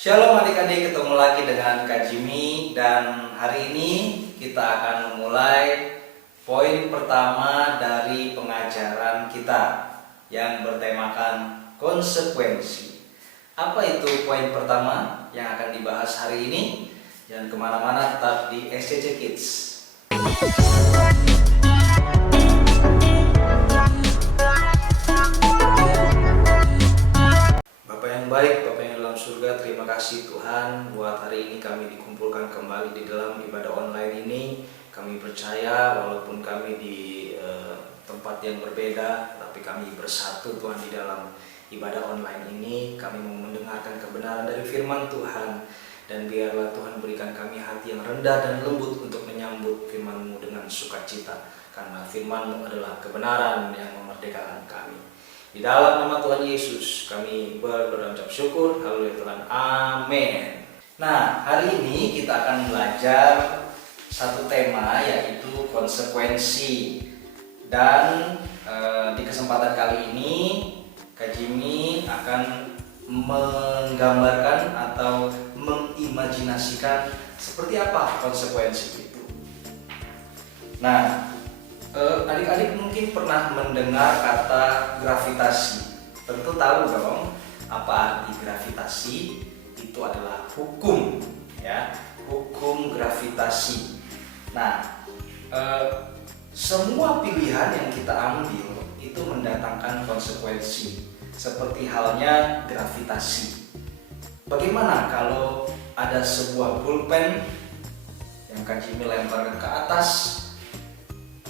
Shalom adik-adik, ketemu lagi dengan Kak Jimmy. Dan hari ini kita akan memulai poin pertama dari pengajaran kita yang bertemakan konsekuensi. Apa itu poin pertama yang akan dibahas hari ini? Jangan kemana-mana, tetap di SCC Kids. Bapak yang baik, Bapak yang dalam surga, terima kasih Tuhan buat hari ini kami dikumpulkan kembali di dalam ibadah online ini. Kami percaya walaupun kami di tempat yang berbeda, tapi kami bersatu Tuhan di dalam ibadah online ini. Kami mau mendengarkan kebenaran dari firman Tuhan, dan biarlah Tuhan berikan kami hati yang rendah dan lembut untuk menyambut firman-Mu dengan sukacita, karena firman-Mu adalah kebenaran yang memerdekakan kami. Di dalam nama Tuhan Yesus kami berdoa dan ucap syukur. Haleluya Tuhan, amin. Nah, hari ini kita akan belajar satu tema, yaitu konsekuensi. Dan di kesempatan kali ini Kak Jimmy akan menggambarkan atau mengimajinasikan seperti apa konsekuensi itu. Nah, adik-adik mungkin pernah mendengar kata gravitasi. Tentu tahu dong apa arti gravitasi. Itu adalah hukum, ya, hukum gravitasi. Nah, semua pilihan yang kita ambil itu mendatangkan konsekuensi, seperti halnya gravitasi. Bagaimana kalau ada sebuah pulpen yang Kak Jimmy lemparkan ke atas,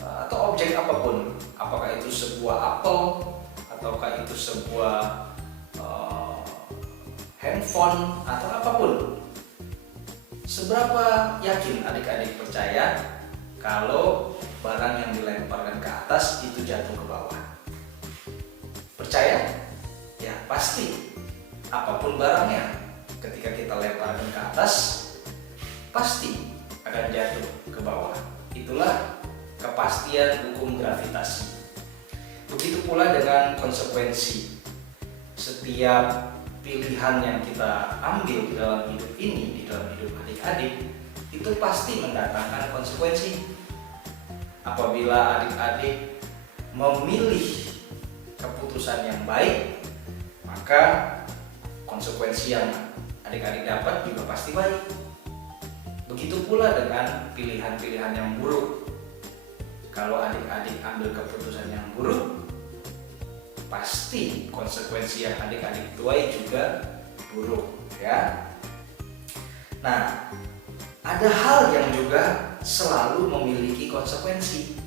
atau objek apapun, apakah itu sebuah apel, ataukah itu sebuah handphone, atau apapun. Seberapa yakin adik-adik percaya kalau barang yang dilemparkan ke atas itu jatuh ke bawah? Percaya? Ya pasti. Apapun barangnya, ketika kita lemparkan ke atas, pasti akan jatuh ke bawah. Itulah kepastian hukum gravitasi. Begitu pula dengan konsekuensi. Setiap pilihan yang kita ambil di dalam hidup ini, di dalam hidup adik-adik, itu pasti mendatangkan konsekuensi. Apabila adik-adik memilih keputusan yang baik, maka konsekuensi yang adik-adik dapat juga pasti baik. Begitu pula dengan pilihan-pilihan yang buruk. Kalau adik-adik ambil keputusan yang buruk, pasti konsekuensi yang adik-adik tuai juga buruk, ya. Nah, ada hal yang juga selalu memiliki konsekuensi.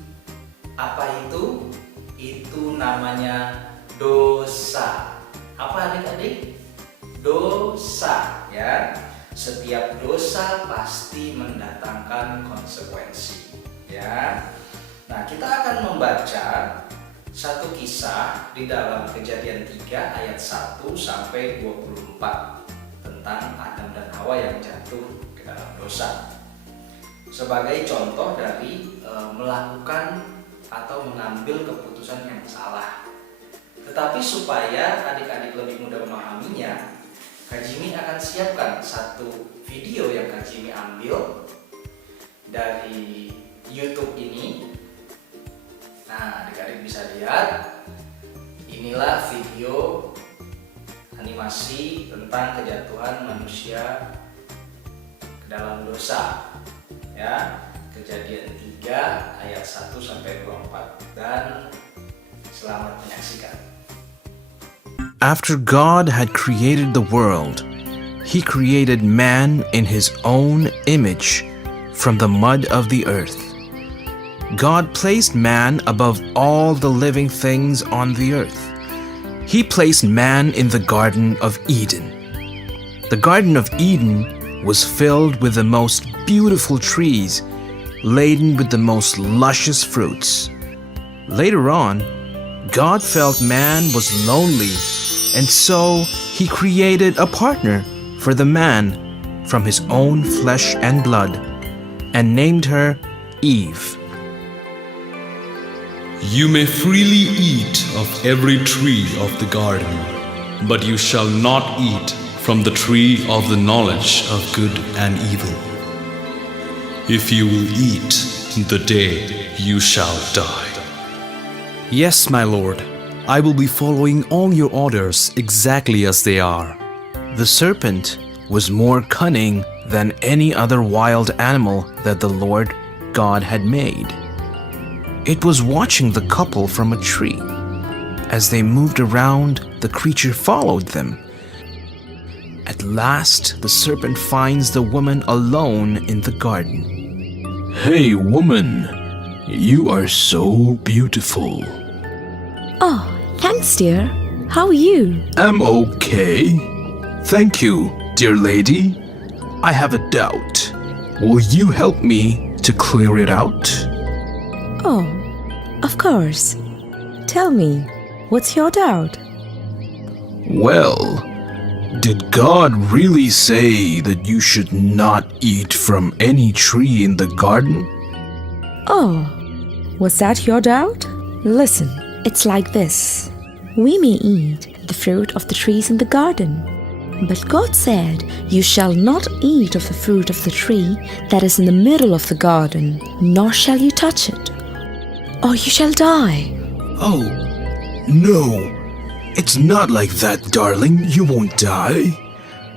Apa itu? Itu namanya dosa. Apa adik-adik? Dosa, ya. Setiap dosa pasti mendatangkan konsekuensi, ya. Nah, kita akan membaca satu kisah di dalam Kejadian 3 ayat 1 sampai 24 tentang Adam dan Hawa yang jatuh ke dalam dosa, sebagai contoh dari melakukan atau mengambil keputusan yang salah. Tetapi supaya adik-adik lebih mudah memahaminya, Kak Jimmy akan siapkan satu video yang Kak Jimmy ambil dari YouTube ini. Nah, adik-adik bisa lihat, inilah video animasi tentang kejatuhan manusia ke dalam dosa, ya. Kejadian 3 ayat 1 sampai 24, dan selamat menyaksikan. After God had created the world, He created man in His own image from the mud of the earth. God placed man above all the living things on the earth. He placed man in the Garden of Eden. The Garden of Eden was filled with the most beautiful trees, laden with the most luscious fruits. Later on, God felt man was lonely, and so He created a partner for the man from His own flesh and blood, and named her Eve. You may freely eat of every tree of the garden, but you shall not eat from the tree of the knowledge of good and evil. If you will eat, the day you shall die. Yes, my lord. I will be following all your orders exactly as they are. The serpent was more cunning than any other wild animal that the Lord God had made. It was watching the couple from a tree. As they moved around, the creature followed them. At last, the serpent finds the woman alone in the garden. Hey, woman, you are so beautiful. Oh, thanks, dear. How are you? I'm okay. Thank you, dear lady. I have a doubt. Will you help me to clear it out? Oh, of course. Tell me, what's your doubt? Well, did God really say that you should not eat from any tree in the garden? Oh, was that your doubt? Listen, it's like this. We may eat the fruit of the trees in the garden, but God said, "You shall not eat of the fruit of the tree that is in the middle of the garden, nor shall you touch it, or you shall die." Oh, no. It's not like that, darling. You won't die.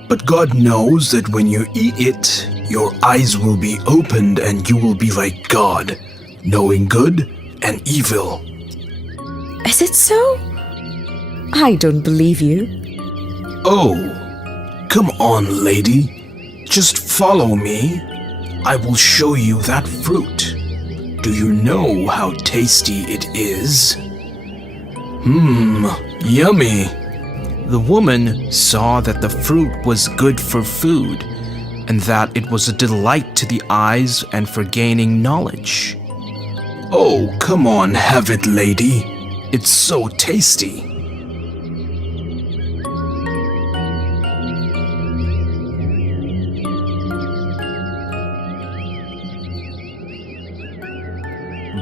But God knows that when you eat it, your eyes will be opened and you will be like God, knowing good and evil. Is it so? I don't believe you. Oh, come on, lady. Just follow me. I will show you that fruit. Do you know how tasty it is? Yummy. The woman saw that the fruit was good for food, and that it was a delight to the eyes and for gaining knowledge. Oh, come on, have it, lady. It's so tasty.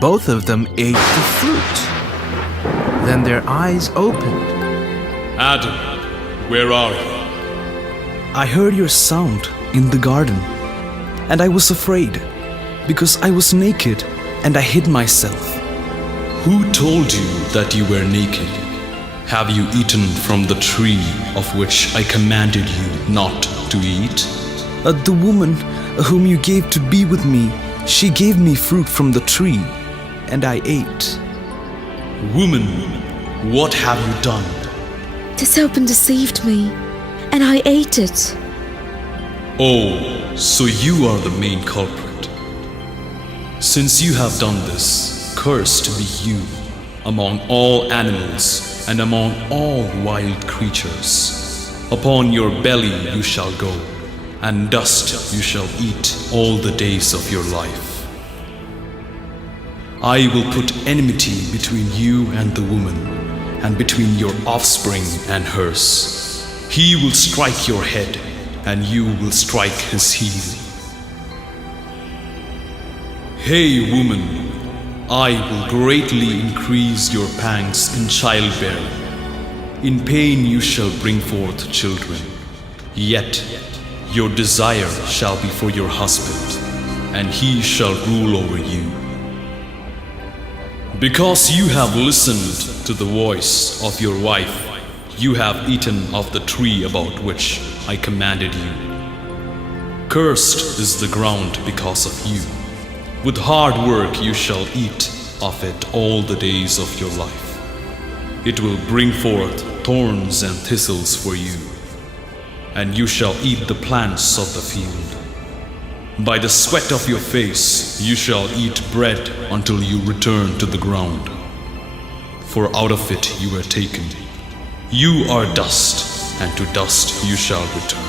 Both of them ate the fruit. Then their eyes opened. Adam, where are you? I heard your sound in the garden, and I was afraid, because I was naked and I hid myself. Who told you that you were naked? Have you eaten from the tree of which I commanded you not to eat? The woman whom you gave to be with me, she gave me fruit from the tree, and I ate. Woman, what have you done? The serpent deceived me, and I ate it. Oh, so you are the main culprit. Since you have done this, cursed be you among all animals and among all wild creatures. Upon your belly you shall go, and dust you shall eat all the days of your life. I will put enmity between you and the woman, and between your offspring and hers. He will strike your head, and you will strike his heel. Hey, woman, I will greatly increase your pangs in childbearing. In pain you shall bring forth children. Yet your desire shall be for your husband, and he shall rule over you. Because you have listened to the voice of your wife, you have eaten of the tree about which I commanded you. Cursed is the ground because of you. With hard work you shall eat of it all the days of your life. It will bring forth thorns and thistles for you, and you shall eat the plants of the field. By the sweat of your face you shall eat bread until you return to the ground. For out of it you were taken. You are dust, and to dust you shall return.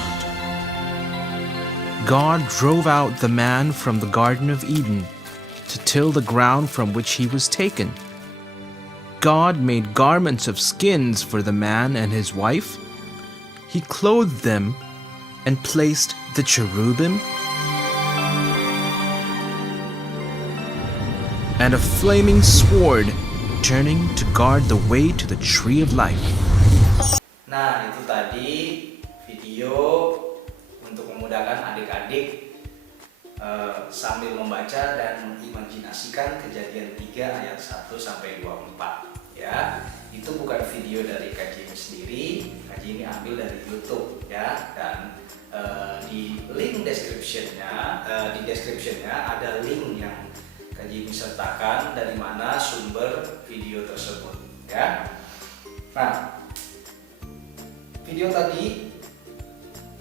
God drove out the man from the Garden of Eden to till the ground from which he was taken. God made garments of skins for the man and his wife. He clothed them and placed the cherubim and a flaming sword turning to guard the way to the tree of life. Nah, itu tadi video video untuk memudahkan adik-adik sambil membaca dan mengimajinasikan Kejadian 3 ayat 1 sampai 24 ya. Itu bukan video dari Kak Jimmy sendiri, Kak Jimmy ambil dari YouTube ya. Dan di link description-nya ada link yang Kak Jimmy sertakan dari mana sumber video tersebut ya. Nah, video tadi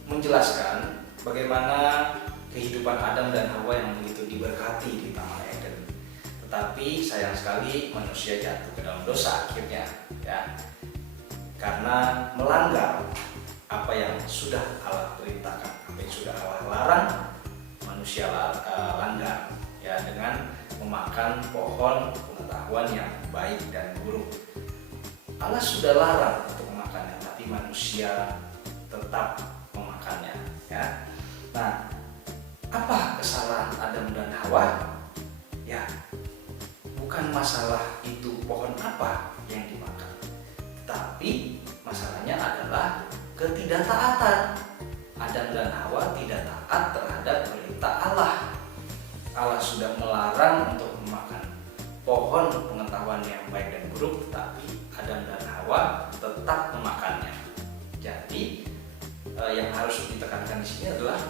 menjelaskan bagaimana kehidupan Adam dan Hawa yang begitu diberkati di Taman Eden. Tetapi sayang sekali manusia jatuh ke dalam dosa akhirnya ya. Karena melanggar apa yang sudah Allah perintahkan, apa yang sudah Allah larang, manusia langgar ya dengan memakan pohon pengetahuan yang baik dan buruk. Allah sudah larang untuk memakannya, tapi manusia tetap memakannya ya. Nah, apa kesalahan Adam dan Hawa? Ya, bukan masalah itu pohon apa yang dimakan, tapi masalahnya adalah ketidaktaatan. Adam dan Hawa tidak taat terhadap perintah Allah. Allah sudah melarang untuk memakan pohon pengetahuan yang baik dan buruk, tapi Adam dan Hawa tetap memakannya. Jadi yang harus ditekankan di sini adalah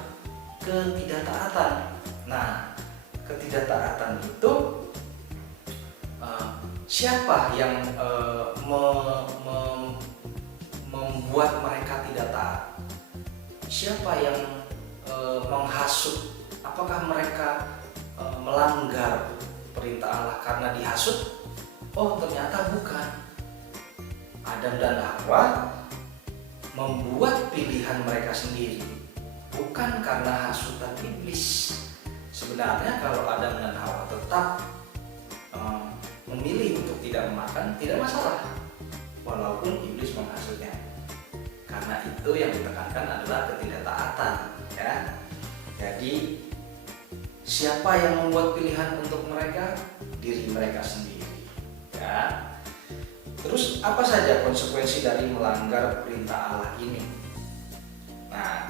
ketidaktaatan. Nah, ketidaktaatan itu siapa yang membuat mereka tidak taat? Siapa yang menghasut? Apakah mereka melanggar perintah Allah karena dihasut? Oh, ternyata bukan. Adam dan Hawa membuat pilihan mereka sendiri, bukan karena hasutan iblis. Sebenarnya kalau Adam dan Hawa tetap memilih untuk tidak memakan, tidak masalah, walaupun iblis menghasutnya. Karena itu yang ditekankan adalah ketidaktaatan ya. Jadi siapa yang membuat pilihan untuk mereka? Diri mereka sendiri ya. Terus apa saja konsekuensi dari melanggar perintah Allah ini? Nah,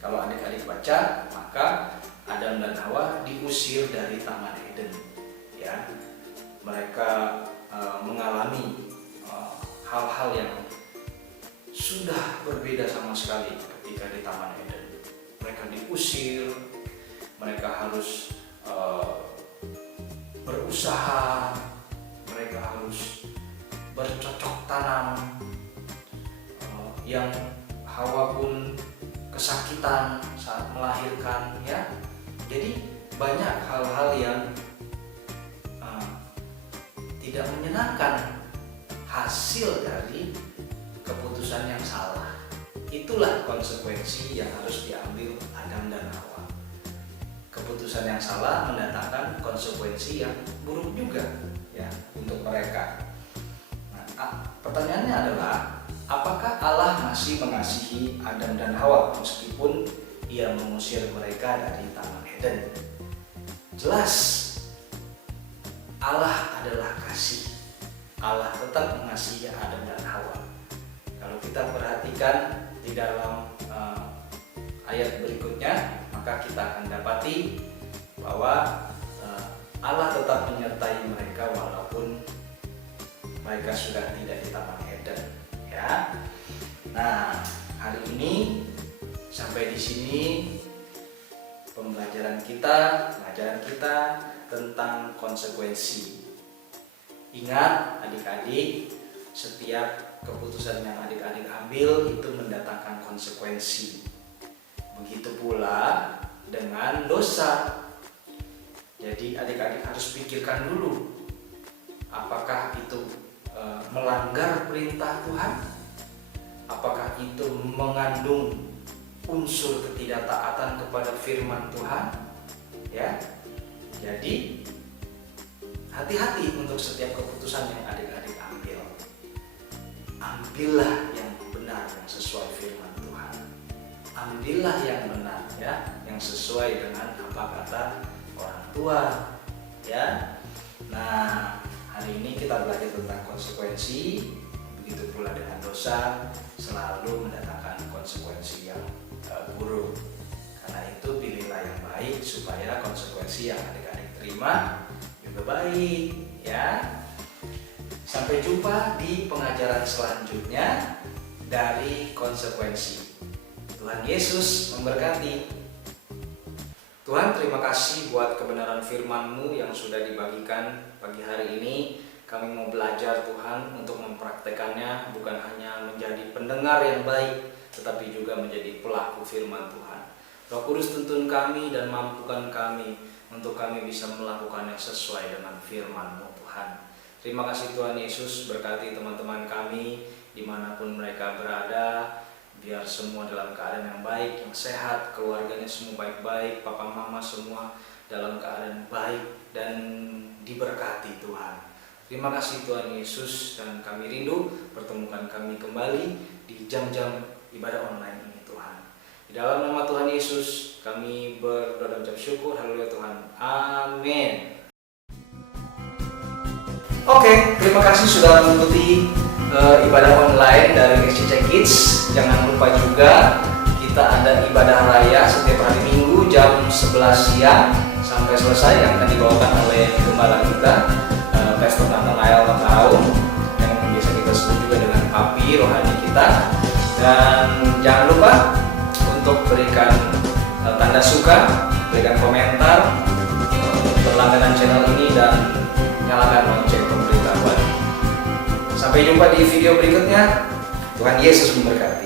kalau adik-adik baca, maka Adam dan Hawa diusir dari Taman Eden ya. Mereka mengalami hal-hal yang sudah berbeda sama sekali ketika di Taman Eden. Mereka diusir, mereka harus berusaha, mereka harus bercocok tanam, yang Hawa pun kesakitan saat melahirkan ya. Jadi banyak hal-hal yang tidak menyenangkan hasil dari keputusan yang salah. Itulah konsekuensi yang harus diambil Adam dan Hawa. Keputusan yang salah mendatangkan konsekuensi yang buruk juga ya untuk mereka. Nah, pertanyaannya adalah, apakah Allah masih mengasihi Adam dan Hawa meskipun Ia mengusir mereka dari Taman Eden? Jelas, Allah adalah kasih. Allah tetap mengasihi Adam dan Hawa. Kalau kita perhatikan di dalam ayat berikutnya, maka kita akan dapati bahwa Allah tetap menyertai mereka walaupun mereka sudah tidak di Taman Eden ya. Nah, hari ini sampai di sini pengajaran kita tentang konsekuensi. Ingat adik-adik, setiap keputusan yang adik-adik ambil itu mendatangkan konsekuensi. Begitu pula dengan dosa. Jadi adik-adik harus pikirkan dulu, apakah itu melanggar perintah Tuhan? Apakah itu mengandung unsur ketidaktaatan kepada firman Tuhan? Ya. Jadi hati-hati untuk setiap keputusan yang adik-adik ambil. Ambillah yang benar, yang sesuai firman Tuhan. Ambillah yang benar ya, yang sesuai dengan apa kata orang tua ya. Nah, hari ini kita belajar tentang konsekuensi. Begitu pula dengan dosa, selalu mendatangkan konsekuensi. konsekuensi yang buruk. Karena itu pilihlah yang baik supaya konsekuensi yang adik-adik terima juga baik, ya. Sampai jumpa di pengajaran selanjutnya dari konsekuensi. Tuhan Yesus memberkati. Tuhan, terima kasih buat kebenaran firman-Mu yang sudah dibagikan pagi hari ini. Kami mau belajar Tuhan untuk mempraktekannya, bukan hanya menjadi pendengar yang baik, tetapi juga menjadi pelaku firman Tuhan. Roh Kudus tuntun kami dan mampukan kami untuk kami bisa melakukannya sesuai dengan firman-Mu Tuhan. Terima kasih Tuhan Yesus, berkati teman-teman kami dimanapun mereka berada. Biar semua dalam keadaan yang baik, yang sehat, keluarganya semua baik-baik, papa mama semua dalam keadaan baik dan diberkati Tuhan. Terima kasih Tuhan Yesus, dan kami rindu pertemukan kami kembali di jam-jam ibadah online ini Tuhan. Di dalam nama Tuhan Yesus kami berdoa dan ucap syukur. Haleluya Tuhan. Amin. Oke, terima kasih sudah mengikuti ibadah online dari SCC Kids. Jangan lupa juga kita ada ibadah raya setiap hari Minggu jam 11 siang sampai selesai yang akan dibawakan oleh gembala kita, Pastor Nathanael Tahun, yang biasa kita sebut juga dengan Papi rohani kita. Dan jangan lupa untuk berikan tanda suka, berikan komentar, berlangganan channel ini, dan nyalakan lonceng pemberitahuan. Sampai jumpa di video berikutnya. Tuhan Yesus memberkati.